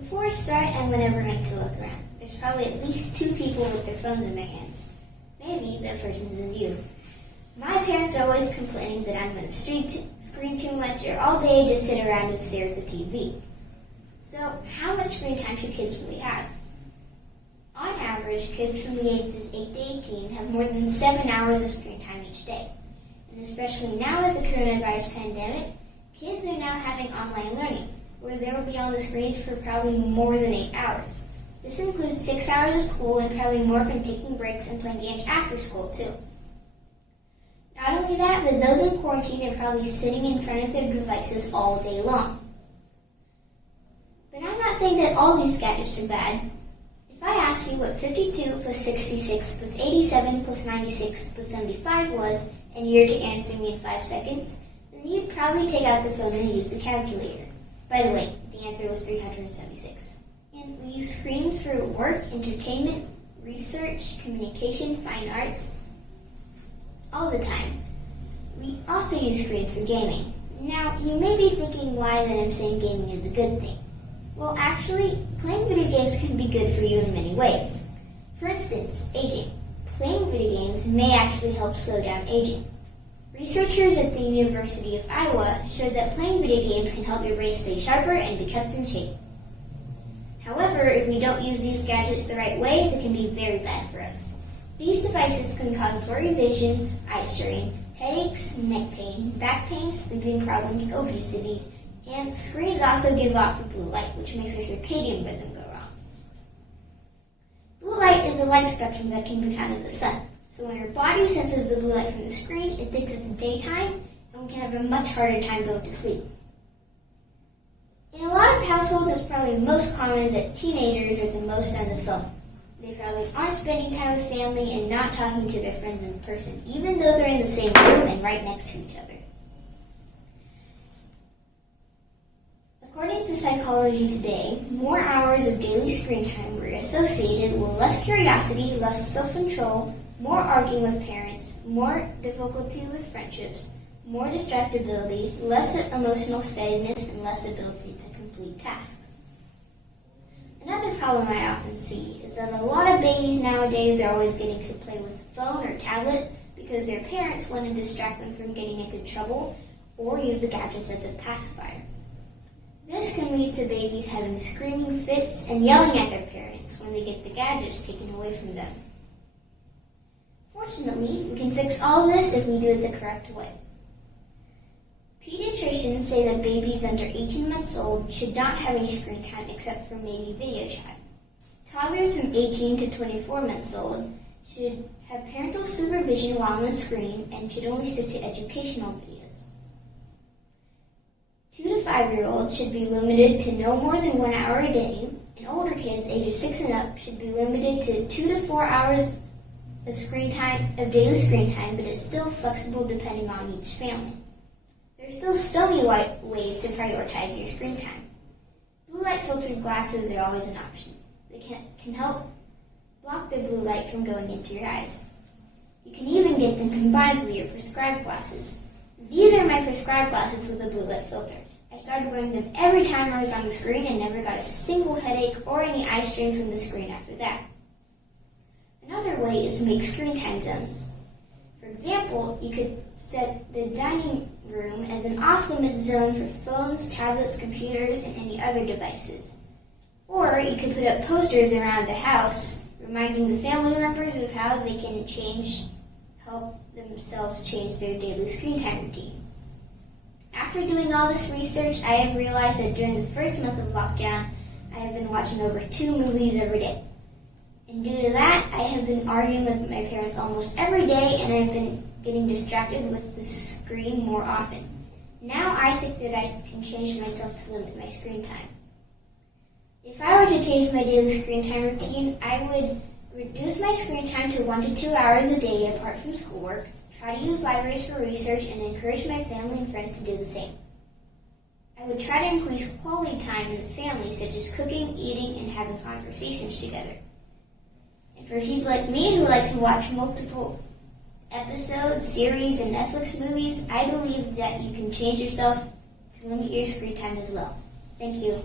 Before I start, I'm never going to look around. There's probably at least 2 people with their phones in their hands. Maybe that person is you. My parents are always complaining that I'm on the screen too much, or all day just sit around and stare at the TV. So, how much screen time should kids really have? On average, kids from the ages 8 to 18 have more than 7 hours of screen time each day. And especially now with the coronavirus pandemic, kids are now having online learning, where they will be on the screens for probably more than 8 hours. This includes 6 hours of school and probably more from taking breaks and playing games after school too. Not only that, but those in quarantine are probably sitting in front of their devices all day long. But I'm not saying that all these gadgets are bad. If I asked you what 52 plus 66 plus 87 plus 96 plus 75 was, and you were to answer me in 5 seconds, then you'd probably take out the phone and use the calculator. By the way, the answer was 376. And we use screens for work, entertainment, research, communication, fine arts, all the time. We also use screens for gaming. Now, you may be thinking why that I'm saying gaming is a good thing. Well, actually, playing video games can be good for you in many ways. For instance, aging. Playing video games may actually help slow down aging. Researchers at the University of Iowa showed that playing video games can help your brain stay sharper and be kept in shape. However, if we don't use these gadgets the right way, they can be very bad for us. These devices can cause blurry vision, eye strain, headaches, neck pain, back pain, sleeping problems, obesity, and screens also give off a blue light, which makes our circadian rhythm go wrong. Blue light is a light spectrum that can be found in the sun. So when our body senses the blue light from the screen, it thinks it's daytime, and we can have a much harder time going to sleep. In a lot of households, it's probably most common that teenagers are the most on the phone. They probably aren't spending time with family and not talking to their friends in person, even though they're in the same room and right next to each other. According to Psychology Today, more hours of daily screen time were associated with less curiosity, less self-control, more arguing with parents, more difficulty with friendships, more distractibility, less emotional steadiness, and less ability to complete tasks. Another problem I often see is that a lot of babies nowadays are always getting to play with a phone or tablet because their parents want to distract them from getting into trouble or use the gadgets as a pacifier. This can lead to babies having screaming fits and yelling at their parents when they get the gadgets taken away from them. Fortunately, we can fix all of this if we do it the correct way. Pediatricians say that babies under 18 months old should not have any screen time except for maybe video chat. Toddlers from 18 to 24 months old should have parental supervision while on the screen and should only stick to educational videos. 2 to 5-year-olds should be limited to no more than 1 hour a day, and older kids ages 6 and up should be limited to 2 to 4 hours of daily screen time, but it's still flexible depending on each family. There's still so many ways to prioritize your screen time. Blue light filtered glasses are always an option. They can help block the blue light from going into your eyes. You can even get them combined with your prescribed glasses. These are my prescribed glasses with a blue light filter. I started wearing them every time I was on the screen and never got a single headache or any eye strain from the screen after that. Another way is to make screen time zones. For example, you could set the dining room as an off-limits zone for phones, tablets, computers, and any other devices. Or you could put up posters around the house reminding the family members of how they can help themselves change their daily screen time routine. After doing all this research, I have realized that during the first month of lockdown, I have been watching over 2 movies every day. And due to that, I have been arguing with my parents almost every day, and I've been getting distracted with the screen more often. Now I think that I can change myself to limit my screen time. If I were to change my daily screen time routine, I would reduce my screen time to 1 to 2 hours a day apart from schoolwork, try to use libraries for research, and encourage my family and friends to do the same. I would try to increase quality time as a family, such as cooking, eating, and having conversations together. And for people like me who like to watch multiple episodes, series, and Netflix movies, I believe that you can change yourself to limit your screen time as well. Thank you.